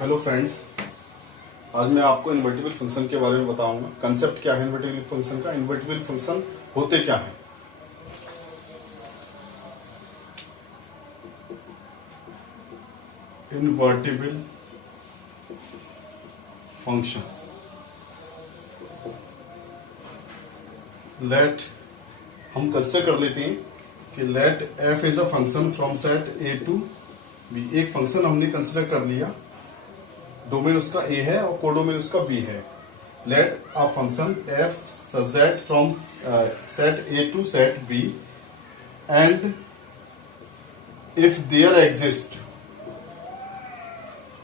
Hello friends, आज मैं आपको इन्वर्टिबल फंक्शन के बारे में बताऊंगा। कंसेप्ट क्या है इन्वर्टिबल फंक्शन का, इन्वर्टिबल फंक्शन होते क्या है। इन्वर्टिबल फंक्शन, लेट हम कंसिडर कर लेते हैं कि let F is a function from set A to B. एक फंक्शन हमने कंसिडर कर लिया, डोमेन उसका ए है और कोडोमेन उसका बी है। Let a function F such that from set A to set B and if there exist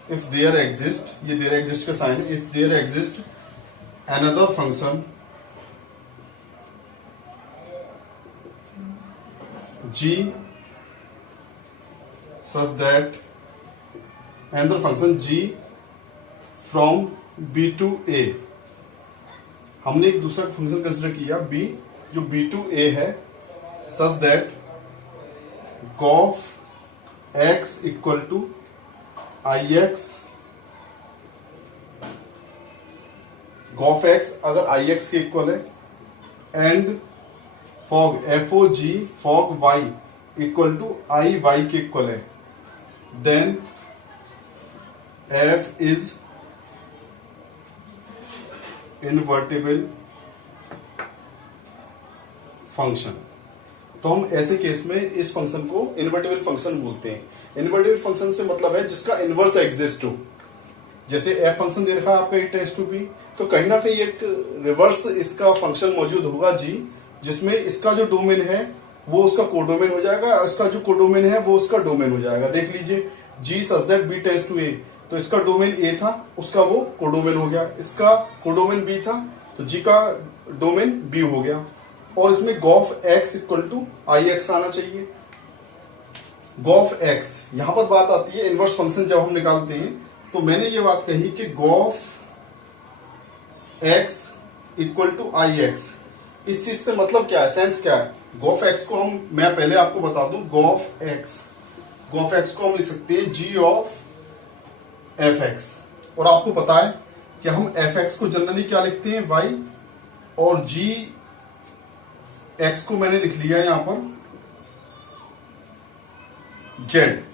ये देयर एग्जिस्ट का साइन है, if there exist another function g such that another function g from b to a। हमने एक दूसरा function consider किया b, जो b to a है, such that gof x equal to ix, g o f X अगर I X के equal है and f o g F O G f o g Y equal to I Y के इक्वल है, then F is invertible function. तो हम ऐसे case में इस फंक्शन को इनवर्टिबल फंक्शन बोलते हैं। इनवर्टिबल फंक्शन से मतलब है जिसका इनवर्स एग्जिस्ट हो। जैसे एफ फंक्शन दे रखा है आपका ए टेंड्स टू बी, तो कहीं ना कहीं एक रिवर्स इसका फंक्शन मौजूद होगा जी, जिसमें इसका जो डोमेन है वो उसका कोडोमेन हो जाएगा और इसका जो कोडोमेन है वो उसका डोमेन हो जाएगा। देख लीजिए जी such that b tends to a, तो इसका डोमेन ए था, उसका वो कोडोमेन हो गया। इसका कोडोमेन बी था तो जी का डोमेन बी हो गया। और इसमें g o f X equal to I X आना चाहिए। गोफ एक्स, यहां पर बात आती है इनवर्स फंक्शन जब हम निकालते हैं, तो मैंने ये बात कही कि g o f X equal to I X. इस चीज से मतलब क्या है, सेंस क्या है। गोफ एक्स को मैं पहले आपको बता दूं, गोफ एक्स को हम लिख सकते हैं जी ऑफ एफ एक्स। और आपको पता है कि हम एफ एक्स को जनरली क्या लिखते हैं, वाई, और जी एक्स को मैंने लिख लिया यहां पर जेड।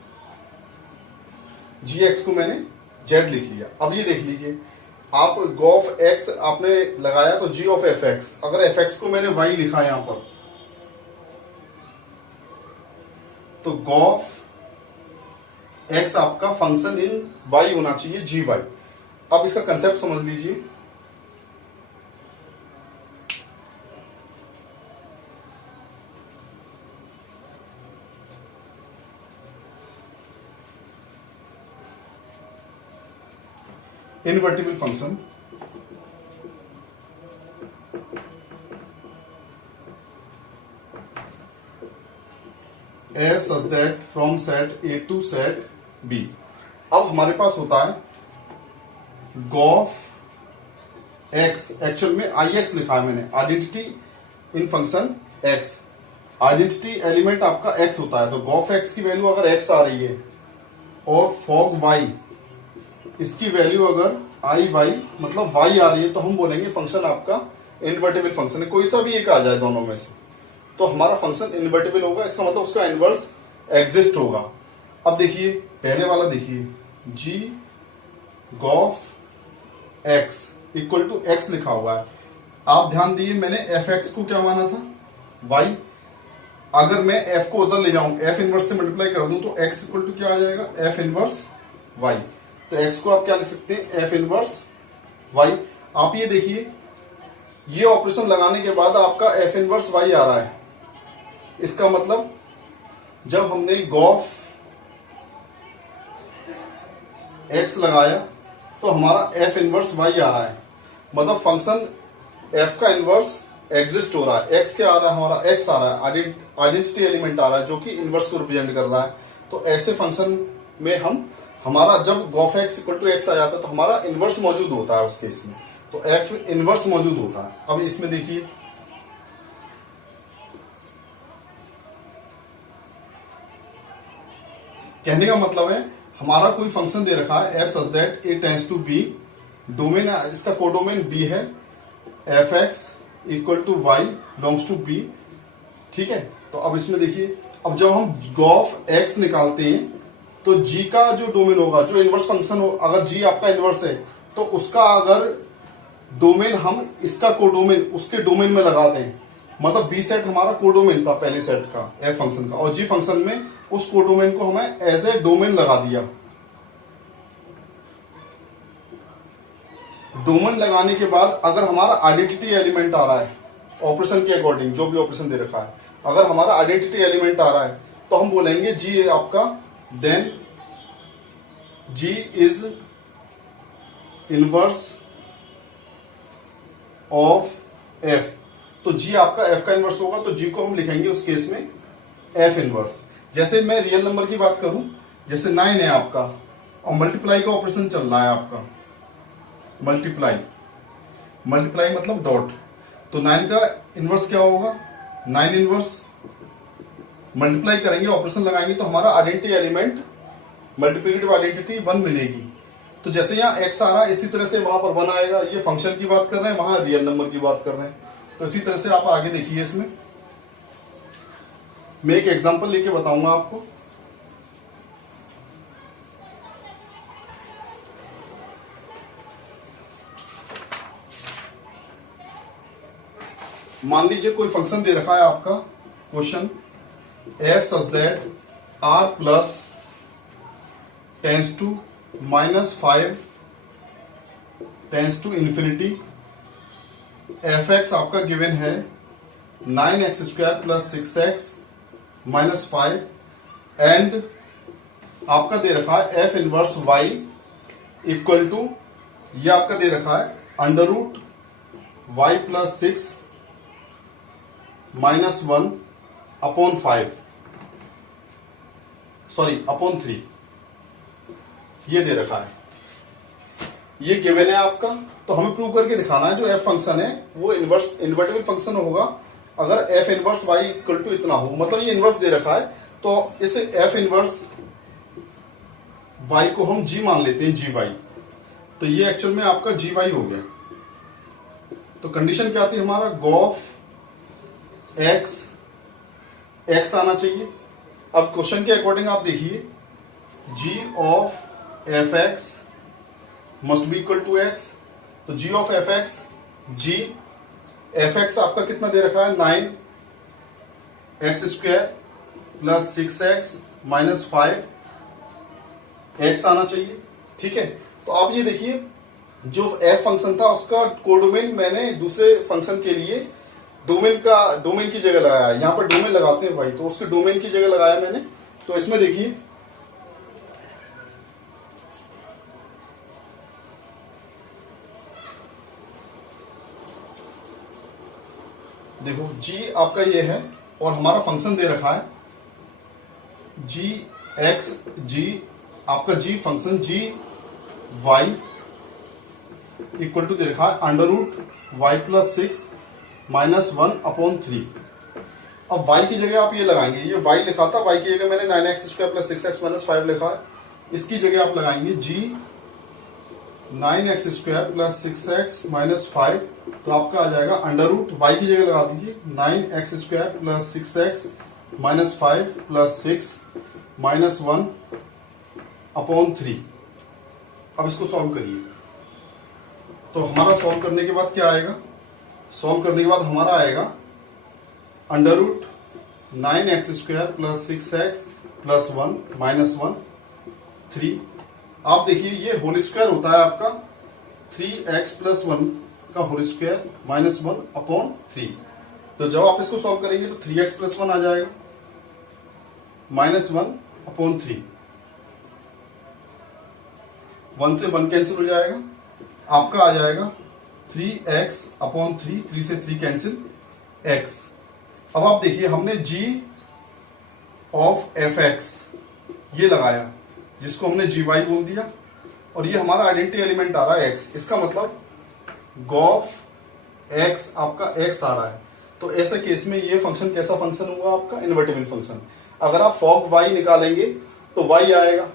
जी एक्स को मैंने जेड लिख लिया। अब ये देख लीजिए, आप गोफ एक्स आपने लगाया तो जी ऑफ एफ एक्स, अगर एफ एक्स को मैंने वाई लिखा यहां पर, तो गोफ एक्स आपका फंक्शन इन वाई होना चाहिए, जी वाई। अब इसका कंसेप्ट समझ लीजिए। Invertible function F such that from set A to set B. अब हमारे पास होता है गोफ एक्स, एक्चुअल में आई एक्स लिखा है मैंने, identity in function x. Identity element आपका एक्स होता है, तो गोफ एक्स की वैल्यू अगर एक्स आ रही है और फॉग वाई इसकी वैल्यू अगर आई वाई मतलब वाई आ रही है, तो हम बोलेंगे फंक्शन आपका इनवर्टिबल फंक्शन है। कोई सा भी एक आ जाए दोनों में से, तो हमारा फंक्शन इनवर्टिबल होगा। इसका मतलब उसका इनवर्स एग्जिस्ट होगा। अब देखिए पहले वाला, देखिए जी गोफ एक्स इक्वल टू एक्स लिखा हुआ है। आप ध्यान दिए, मैंने एफ एक्स को क्या माना था, वाई। अगर मैं एफ को उधर ले जाऊं, एफ इनवर्स से मल्टीप्लाई कर दूं, तो एक्स इक्वल टू क्या आ जाएगा, एफ इनवर्स वाई। तो एक्स को आप क्या लिख सकते हैं, एफ इनवर्स वाई। आप ये देखिए, ये ऑपरेशन लगाने के बाद आपका एफ इनवर्स वाई आ रहा है। इसका मतलब जब हमने गोफ एक्स लगाया तो हमारा एफ इनवर्स वाई आ रहा है, मतलब फंक्शन एफ का इनवर्स एग्जिस्ट हो रहा है। एक्स क्या आ रहा है, हमारा एक्स आ रहा है, आइडेंटिटी एलिमेंट आ रहा है जो कि इनवर्स को रिप्रेजेंट कर रहा है। तो ऐसे फंक्शन में हमारा जब गोफ एक्स इक्वल टू एक्स आ जाता है तो हमारा इनवर्स मौजूद होता है उस केस में, तो एफ इनवर्स मौजूद होता है। अब इसमें देखिए, कहने का मतलब है हमारा कोई फंक्शन दे रखा है F such that A tends to B, domain इसका कोडोमेन बी है, F X equal to Y belongs to B. ठीक है, तो अब इसमें देखिए, अब जब हम गॉफ एक्स निकालते हैं तो जी का जो डोमेन होगा, जो इनवर्स फंक्शन हो, अगर जी आपका इनवर्स है तो उसका अगर डोमेन हम इसका कोडोमेन उसके डोमेन में लगा दें, मतलब बी सेट हमारा कोडोमेन था पहले सेट का एफ फंक्शन का, और जी फंक्शन में उस कोडोमेन को हमें एज ए डोमेन लगा दिया। डोमेन लगाने के बाद अगर हमारा आइडेंटिटी एलिमेंट आ रहा है ऑपरेशन के अकॉर्डिंग, जो भी ऑपरेशन दे रखा है, अगर हमारा आइडेंटिटी एलिमेंट आ रहा है तो हम बोलेंगे जी आपका, then G is inverse of F. तो जी आपका एफ का इनवर्स होगा, तो जी को हम लिखेंगे उस केस में एफ इनवर्स। जैसे मैं रियल नंबर की बात करूं, जैसे 9 है आपका और मल्टीप्लाई का ऑपरेशन चल रहा है आपका, मल्टीप्लाई मतलब डॉट, तो 9 का इनवर्स क्या होगा, 9 इनवर्स। मल्टीप्लाई करेंगे, ऑपरेशन लगाएंगे तो हमारा आइडेंटिटी एलिमेंट, मल्टीप्लिकेटिव आइडेंटिटी 1 मिलेगी। तो जैसे यहाँ x आ रहा है इसी तरह से वहां पर 1 आएगा। ये फंक्शन की बात कर रहे हैं, वहां रियल नंबर की बात कर रहे हैं, तो इसी तरह से आप आगे देखिए। इसमें मैं एक एग्जांपल लेके बताऊंगा आपको। मान लीजिए कोई फंक्शन दे रखा है आपका, question F such that R plus tends to -5 tends to infinity, F x आपका गिवन है 9x² plus 6x minus 5, and आपका दे रखा है F inverse y equal to, ये आपका दे रखा है under root y plus 6 minus 1 upon 5, sorry upon 3, ये दे रखा है, ये गिवन है आपका। तो हमें प्रूव करके दिखाना है जो एफ फंक्शन है वो इन्वर्टेबल फंक्शन होगा अगर F inverse Y equal to इतना हो, मतलब ये इनवर्स दे रखा है तो इस एफ इनवर्स वाई को हम जी मान लेते हैं, जी वाई, तो ये एक्चुअल में आपका जी वाई हो गया। तो कंडीशन क्या थी हमारा, गॉफ एक्स आना चाहिए। अब क्वेश्चन के अकॉर्डिंग आप देखिए, g of f x must be equal to x, तो g of f x, g f x आपका कितना दे रखा है 9x² plus 6x minus 5 x आना चाहिए। ठीक है, तो आप ये देखिए जो एफ फंक्शन था उसका कोडोमेन मैंने दूसरे फंक्शन के लिए डोमेन की जगह लगाया, यहां पर डोमेन लगाते हैं भाई, तो उसके डोमेन की जगह लगाया मैंने। तो इसमें देखिए देखो जी आपका ये है और हमारा फंक्शन दे रखा है जी एक्स, जी आपका g function g y equal to दे रखा है under root y plus 6 minus 1 upon 3। अब y की जगह आप ये लगाएंगे, ये y लिखा था, y की जगह मैंने 9x² प्लस 6x माइनस 5 लिखा है, इसकी जगह आप लगाएंगे g 9x² plus 6x minus 5, तो आपका आ जाएगा अंडर रूट, y की जगह लगा दीजिए 9x² plus 6x minus 5 plus 6 minus 1 upon 3। अब इसको सॉल्व करिए, तो हमारा सॉल्व करने के बाद क्या आएगा, सॉल्व करने के बाद हमारा आएगा under root 9x² plus 6x plus 1 minus 1 3। आप देखिए ये होल स्क्वायर होता है आपका 3x प्लस 1 का होल स्क्वायर माइनस 1 अपॉन 3। तो जब आप इसको सॉल्व करेंगे तो 3x प्लस 1 आ जाएगा माइनस 1 अपॉन 3, 1 से 1 कैंसिल हो जाएगा, आपका आ जाएगा 3x अपॉन 3, 3 से 3 कैंसिल x। अब आप देखिए हमने g ऑफ एफ एक्स ये लगाया जिसको हमने जी वाई बोल दिया, और ये हमारा आइडेंटिटी एलिमेंट आ रहा है x, इसका मतलब गॉफ x आपका x आ रहा है। तो ऐसे केस में ये फंक्शन कैसा फंक्शन हुआ आपका, इन्वर्टेबल फंक्शन। अगर आप फॉग y निकालेंगे तो y आएगा,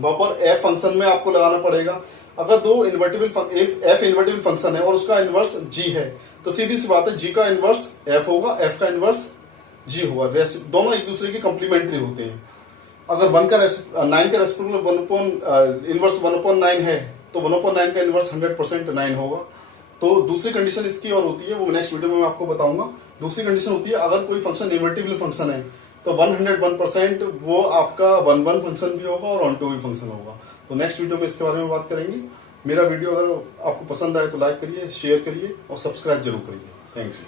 वहां पर एफ फंक्शन में आपको लगाना पड़ेगा। अगर दो इन्वर्टिबल एफ इन्वर्टिबल फंक्शन है और उसका इनवर्स जी है, तो सीधी सी बात है जी का इनवर्स एफ होगा, एफ का इनवर्स जी होगा। दोनों एक दूसरे के कंप्लीमेंट्री होते हैं। अगर 9 का रेस्पेक्ट इनवर्स 1/9 है, तो 1/9 का इनवर्स 100% 9 होगा। तो दूसरी कंडीशन इसकी और होती है, वो नेक्स्ट वीडियो में मैं आपको बताऊंगा। दूसरी कंडीशन होती है अगर कोई फंक्शन इन्वर्टिबल फंक्शन है, तो 101% वो आपका 1/1 फंक्शन भी होगा और 1/2 भी फंक्शन होगा। तो नेक्स्ट वीडियो में इसके बारे में बात करेंगे। मेरा वीडियो अगर आपको पसंद आए तो लाइक करिए, शेयर करिए और सब्सक्राइब जरूर करिए। थैंक्स।